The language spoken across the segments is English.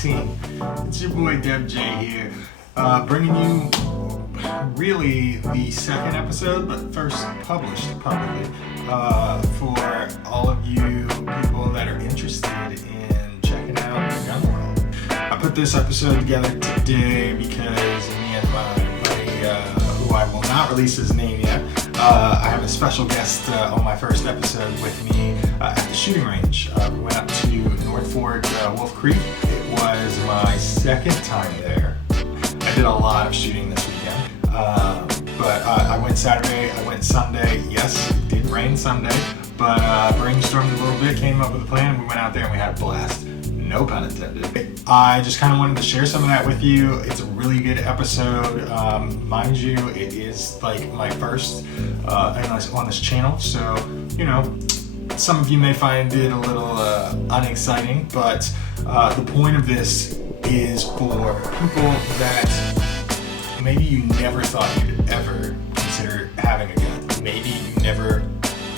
Team. It's your boy Deb J here, bringing you really the second episode, but first published publicly, for all of you people that are interested in checking out the gun world. I put this episode together today because me and my buddy, who I will not release his name yet, I have a special guest on my first episode with me at the shooting range. We went up to North Fork, Wolf Creek. It was my second time there. I did a lot of shooting this weekend, but I went Saturday, I went Sunday. Yes, it did rain Sunday, but brainstormed a little bit, came up with a plan, and we went out there and we had a blast. No pun intended. I just kind of wanted to share some of that with you. It's a really good episode. Mind you, it is like my first on this channel, so you know, some of you may find it a little unexciting, but the point of this is for people that maybe you never thought you'd ever consider having a gun. Maybe you never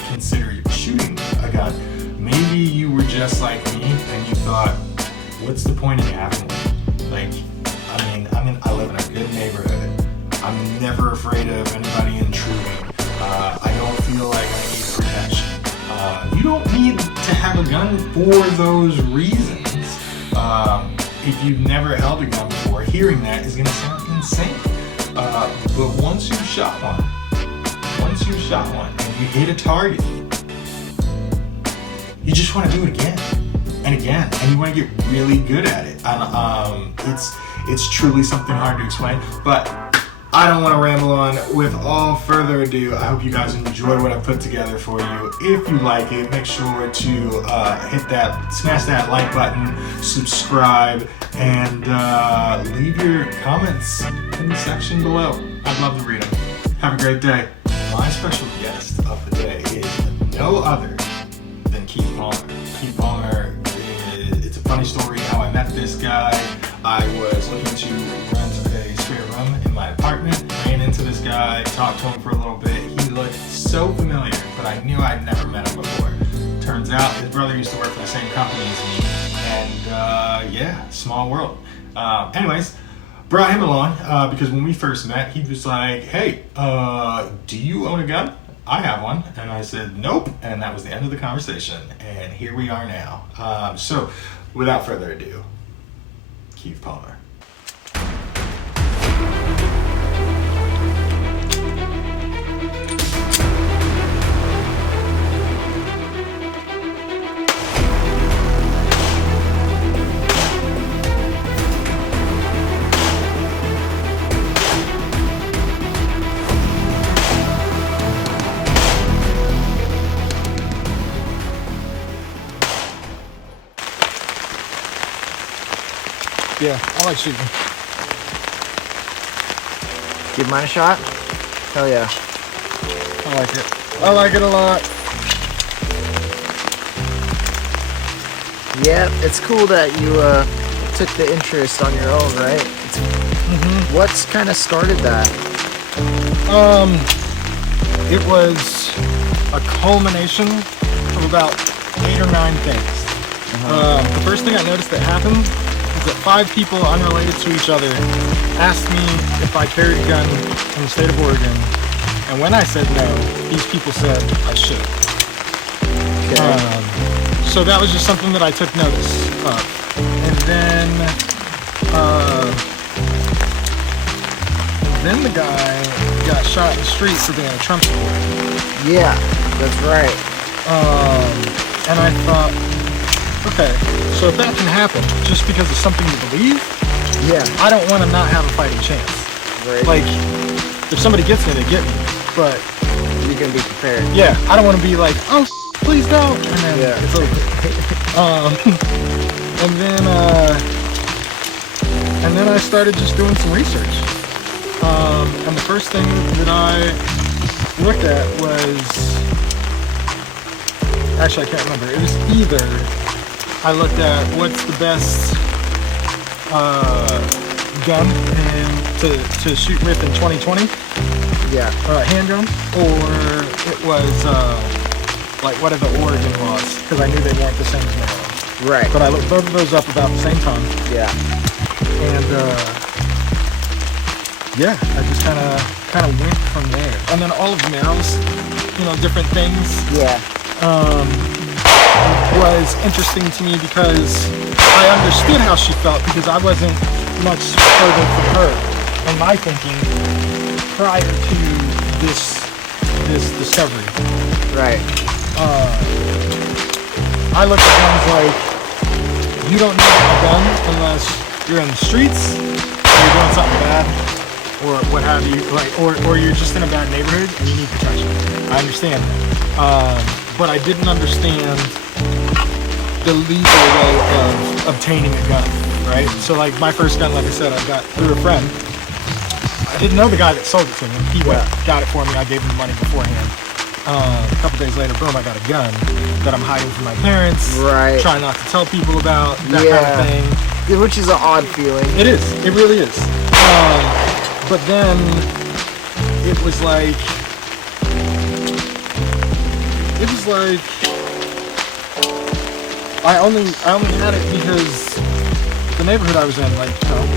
considered shooting a gun. Maybe you were just like me and you thought, what's the point of having one? Like, I live in a good neighborhood. I'm never afraid of anybody intruding. I don't feel like I need protection. You don't need to have a gun for those reasons. If you've never held a gun before, hearing that is going to sound insane. But once you've shot one and you hit a target, you just want to do it again and again, and you want to get really good at it. And it's truly something hard to explain, but I don't want to ramble on. With all further ado, I hope you guys enjoyed what I put together for you. If you like it, make sure to smash that like button, subscribe, and leave your comments in the section below. I'd love to read them. Have a great day. My special guest of the day is no other than Keith Palmer. Keith Palmer, it's a funny story how I met this guy. I was looking to rent a spare room in my apartment, ran into this guy, talked to him for a little bit. He looked so familiar, but I knew I'd never met him before. Turns out his brother used to work for the same company as me, and yeah, small world. Anyways, brought him along because when we first met, he was like, hey, do you own a gun? I have one. And I said, nope. And that was the end of the conversation. And here we are now. So without further ado, Keith Palmer. Yeah, I like shooting. Give mine a shot? Hell yeah. I like it. I like it a lot. Yeah, it's cool that you took the interest on your own, right? What's kind of started that? It was a culmination of about 8 or 9 things. The first thing I noticed that happened that 5 people unrelated to each other asked me if I carried a gun in the state of Oregon, and when I said no, these people said I should. Okay. So that was just something that I took notice of. And then the guy got shot in the street for being a Trump supporter. Yeah, that's right. And I thought, okay, so if that can happen just because of something you believe, yeah, I don't want to not have a fighting chance. Right. Like, if somebody gets me, they get me. But you're gonna be prepared. Yeah, I don't want to be like, oh, please don't, and then yeah, it's over. and then I started just doing some research. And the first thing that I looked at was, actually I can't remember. It was either I looked at what's the best gun to shoot with in 2020. Yeah. Handgun, or it was like what are the Oregon laws? Because I knew they weren't the same as Maryland. Right. But I looked both of those up about the same time. Yeah. And yeah, I just kind of went from there. And then all of Meryl's, different things. Yeah. Was interesting to me because I understood how she felt because I wasn't much further from her in my thinking prior to this discovery. Right. I look at guns like you don't need a gun unless you're in the streets, or you're doing something bad, or what have you, or you're just in a bad neighborhood and you need protection. I understand that. But I didn't understand the legal way of obtaining a gun, right? So like my first gun, like I said, I got through a friend. I didn't know the guy that sold it to me. He got it for me. I gave him the money beforehand. A couple days later, boom, I got a gun that I'm hiding from my parents. Right. Trying not to tell people about, that kind of thing. Which is an odd feeling. It is. It really is. But then it was like I only had it because the neighborhood I was in,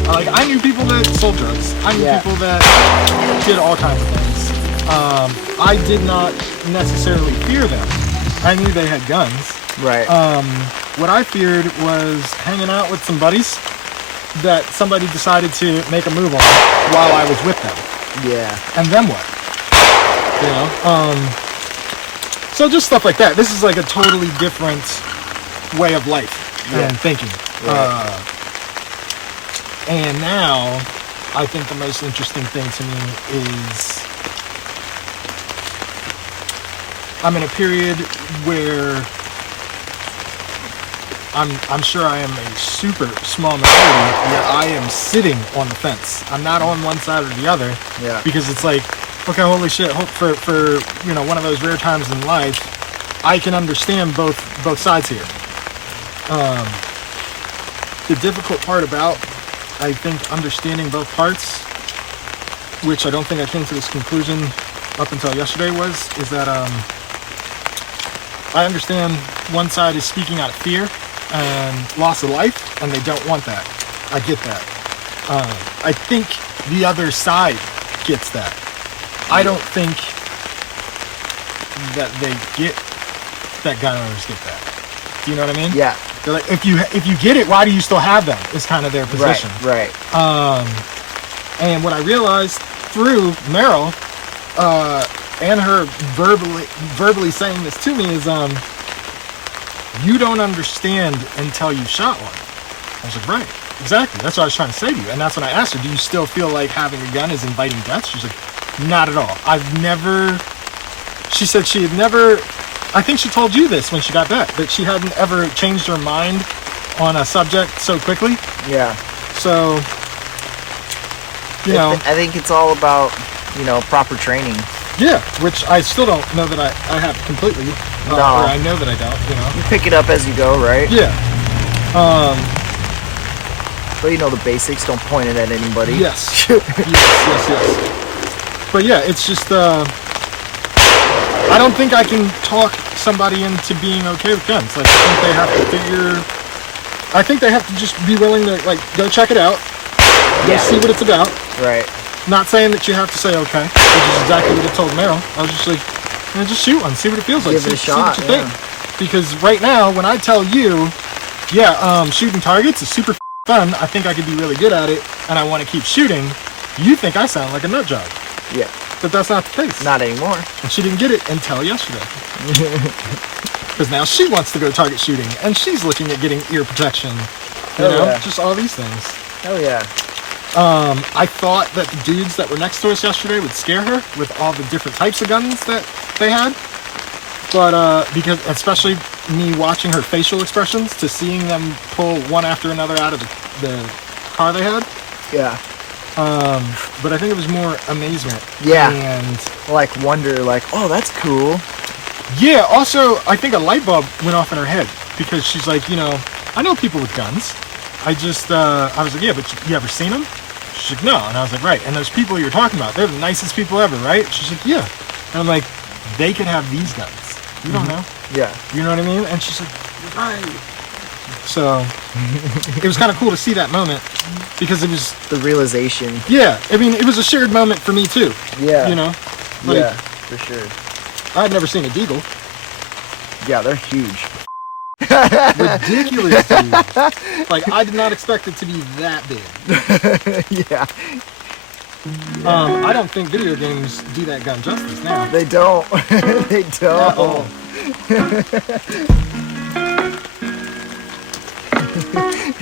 I knew people that sold drugs. I knew people that did all kinds of things. I did not necessarily fear them. I knew they had guns. Right. What I feared was hanging out with some buddies that somebody decided to make a move on while I was with them. Yeah. And then what? So just stuff like that. This is like a totally different way of life and thinking. Right. And now, I think the most interesting thing to me is I'm in a period where I'm sure I am a super small minority where I am sitting on the fence. I'm not on one side or the other. Yeah. Because it's like, okay, holy shit, for one of those rare times in life, I can understand both sides here. The difficult part about, I think, understanding both parts, which I don't think I came to this conclusion up until yesterday is that I understand one side is speaking out of fear and loss of life, and they don't want that. I get that. I think the other side gets that. I don't think that gun owners get that. Do you know what I mean? Yeah. They're like, if you get it, why do you still have them? Is kind of their position. Right. And what I realized through Meryl, and her verbally saying this to me is, you don't understand until you shot one. I was like, right, exactly. That's what I was trying to say to you. And that's when I asked her, do you still feel like having a gun is inviting death? She's like, not at all. She said she had never, I think she told you this when she got back, that she hadn't ever changed her mind on a subject so quickly. Yeah. So, I think it's all about, proper training. Yeah, which I still don't know that I have completely. No. Or I know that I don't, You pick it up as you go, right? Yeah. But the basics, don't point it at anybody. Yes. yes. But yeah, it's just, I don't think I can talk somebody into being okay with guns. Like, I think they have to just be willing to, go check it out. Go see what it's about. Right. Not saying that you have to say okay, which is exactly what I told Meryl. I was just like, just shoot one, see what it feels like. Give it a shot, see what you think. Because right now, when I tell you, shooting targets is super fun, I think I could be really good at it, and I want to keep shooting, you think I sound like a nut job. Yeah. But that's not the case. Not anymore. And she didn't get it until yesterday. Because now she wants to go target shooting, and she's looking at getting ear protection. Just all these things. Hell yeah. I thought that the dudes that were next to us yesterday would scare her with all the different types of guns that they had. But, because, especially me watching her facial expressions to seeing them pull one after another out of the car they had. Yeah. But I think it was more amazement. Yeah. And wonder, oh, that's cool. Yeah, also, I think a light bulb went off in her head because she's like, I know people with guns. I was like, yeah, but you ever seen them? She's like, no. And I was like, right. And those people you're talking about, they're the nicest people ever, right? She's like, yeah. And I'm like, they could have these guns. You don't know. Yeah. You know what I mean? And she's like, right. So it was kind of cool to see that moment because it was The realization. yeah. I mean, it was a shared moment for me too. Yeah. You know, like Yeah, for sure. I had never seen a deagle. Yeah, they're huge. Ridiculous, dude. Like I did not expect it to be that big. Yeah, I don't think video games do that gun justice now. they don't. They don't. At all.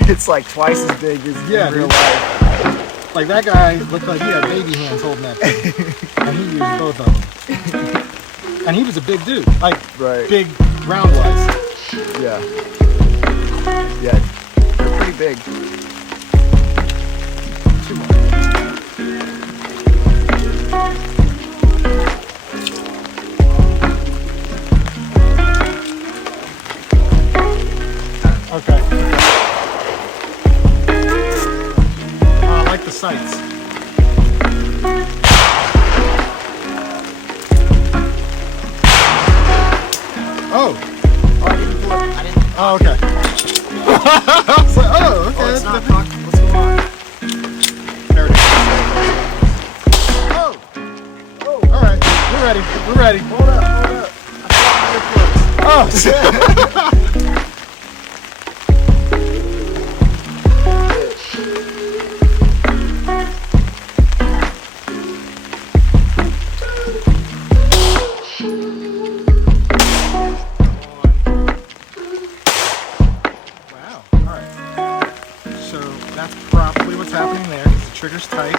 It's like twice as big as Yeah, in real dude. life. Like that guy looked like he had baby hands holding that thing, and he used both of them. And he was a big dude, like Right. big round wise. Yeah. Yeah, they're pretty big. Two more. Okay. I like the sights. Oh. Oh, I didn't pull up. I didn't. Oh, okay. I was like, oh, okay. Oh, it's not cocked. What's going on? There it is. Oh. Oh, All right. We're ready. We're ready. hold up, hold up. I Oh. Wow. All right. So that's probably what's happening there. The trigger's tight.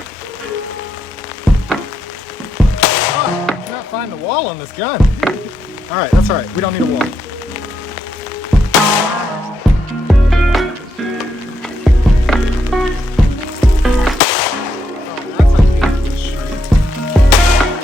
Oh, I cannot find the wall on this gun. All right, that's all right. We don't need a wall. Oh, that's how you get it straight.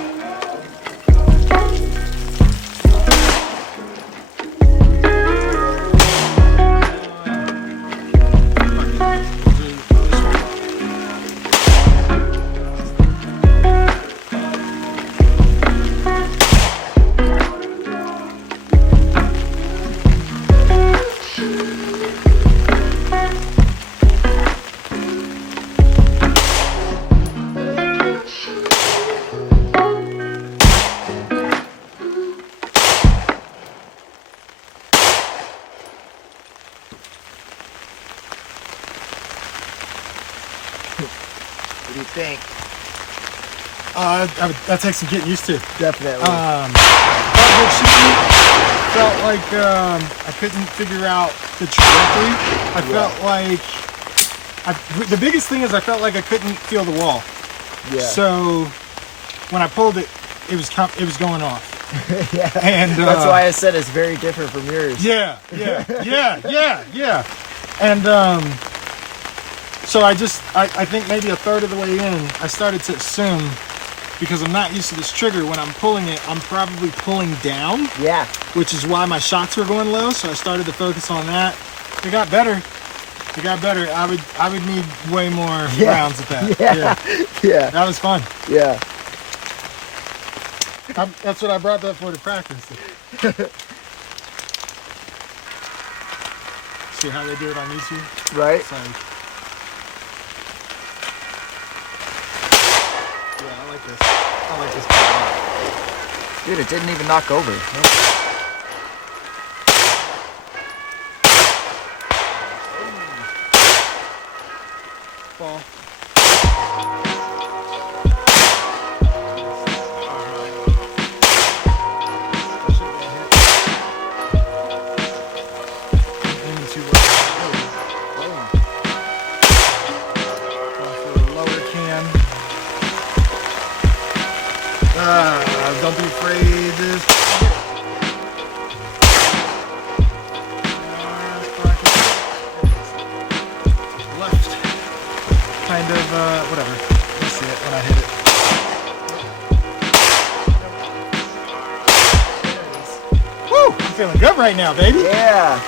What do you think? That takes some getting used to. Definitely. Felt good shooting. Felt like I couldn't figure out the trajectory. I felt like the biggest thing is I felt like I couldn't feel the wall. yeah. So when I pulled it, it was going off. Yeah. And That's why I said it's very different from yours. Yeah. And so I think maybe a third of the way in, I started to assume, because I'm not used to this trigger, when I'm pulling it, I'm probably pulling down, Yeah. which is why my shots were going low. So I started to focus on that. It got better. I would need way more rounds at that. Yeah. That was fun. Yeah. That's what I brought that for, to practice. See how they do it on YouTube? Right? It's like, yeah, I like this. I like this part a lot. Dude, it didn't even knock over. Ball. Aiming too low. Going for the lower can. Don't be afraid. Left. Kind of, whatever. You'll see it when I hit it. Woo! I'm feeling good right now, baby. Yeah.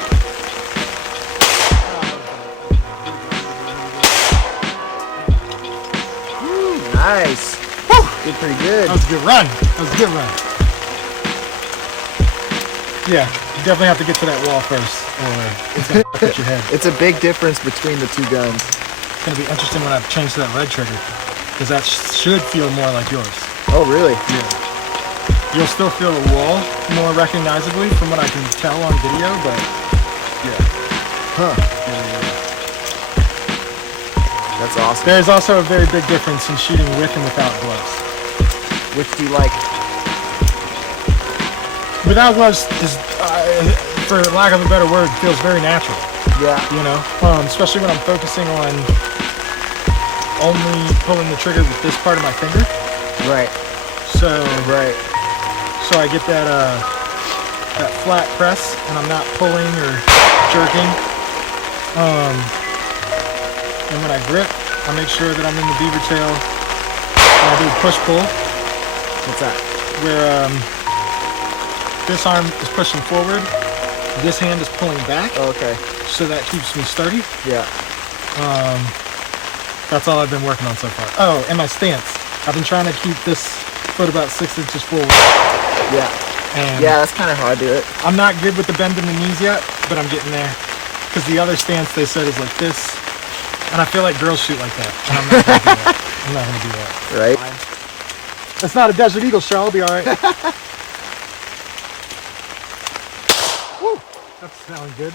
Nice. Woo! Did pretty good. That was a good run. That was a good run. Yeah, you definitely have to get to that wall first. or it's gonna fuck with your head. It's a big difference between the two guns. It's gonna be interesting when I change to that red trigger, because that should feel more like yours. Oh, really? Yeah. You'll still feel a wall more recognizably from what I can tell on video, but yeah. Huh. Yeah. That's awesome. There's also a very big difference in shooting with and without gloves. Which do you like? Without gloves is, for lack of a better word, feels very natural. Yeah. You know, especially when I'm focusing on only pulling the trigger with this part of my finger. Right. So I get that that flat press, and I'm not pulling or jerking. And when I grip, I make sure that I'm in the beaver tail. And I do push-pull. What's that? Where this arm is pushing forward, this hand is pulling back. Oh, okay. So that keeps me sturdy. Yeah. That's all I've been working on so far. Oh, and my stance. I've been trying to keep this foot about 6 inches forward. Yeah. And yeah, that's kind of how I do it. I'm not good with the bend in the knees yet, but I'm getting there. Because the other stance they said is like this. And I feel like girls shoot like that. And I'm not going to do that. I'm not going to do that. Right? It's not a Desert Eagle show. I'll be all right. Woo! That's sounding good.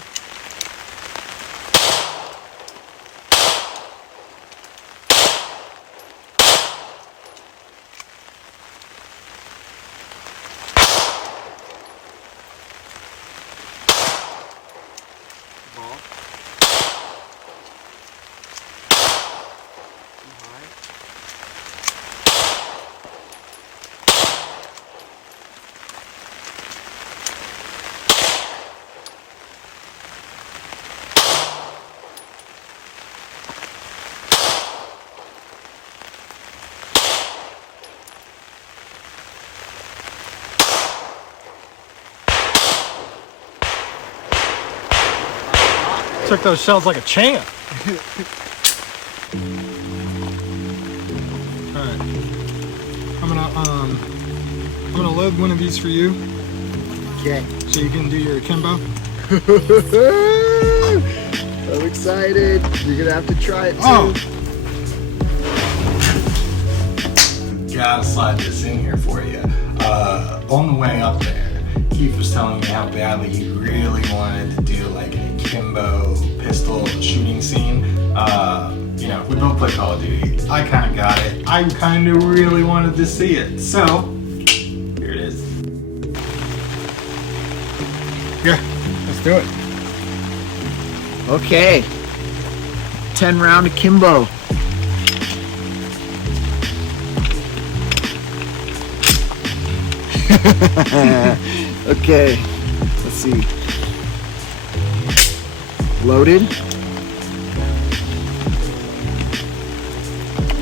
Took those shells like a champ. Alright. I'm gonna load one of these for you. Okay. So you can do your akimbo. I'm excited. You're gonna have to try it too. Oh! Gotta slide this in here for you. On the way up there, Keith was telling me how badly he really wanted to do like an akimbo pistol shooting scene. You know, we both play Call of Duty. I kind of got it. I kind of really wanted to see it. So, here it is. Yeah, let's do it. Okay. 10-round akimbo. Okay. Let's see. Loaded.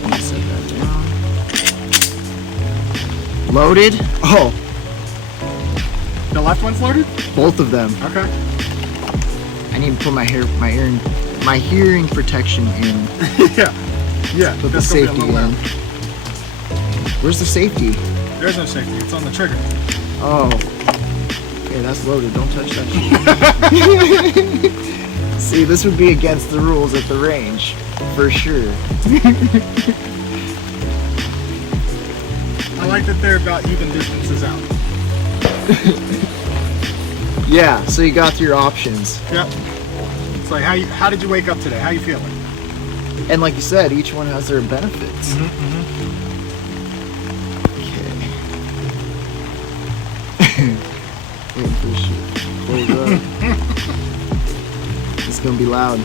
Let me set that down. Loaded. Oh, The left one's loaded? both of them. Okay. I need to put my hearing protection in. Yeah. Yeah. Put the that's gonna be a safety little in. loud. Where's the safety? There's no safety. It's on the trigger. Oh. Okay, that's loaded. Don't touch that shit. See, this would be against the rules at the range. For sure. I like that they're about even distances out. Yeah, so you got your options. Yep. It's like, how did you wake up today? How you feeling? And like you said, each one has their benefits. Okay. Waiting for this shit. Close up. It's gonna be loud.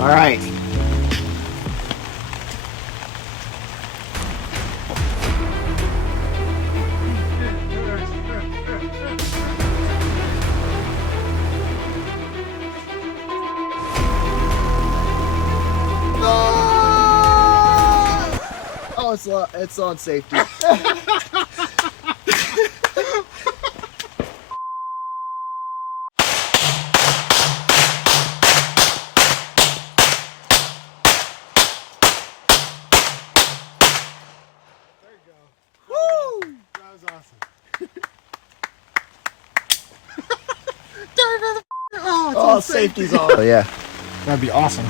All right. Oh, it's on safety. There you go. safety's off. Oh yeah. That'd be awesome.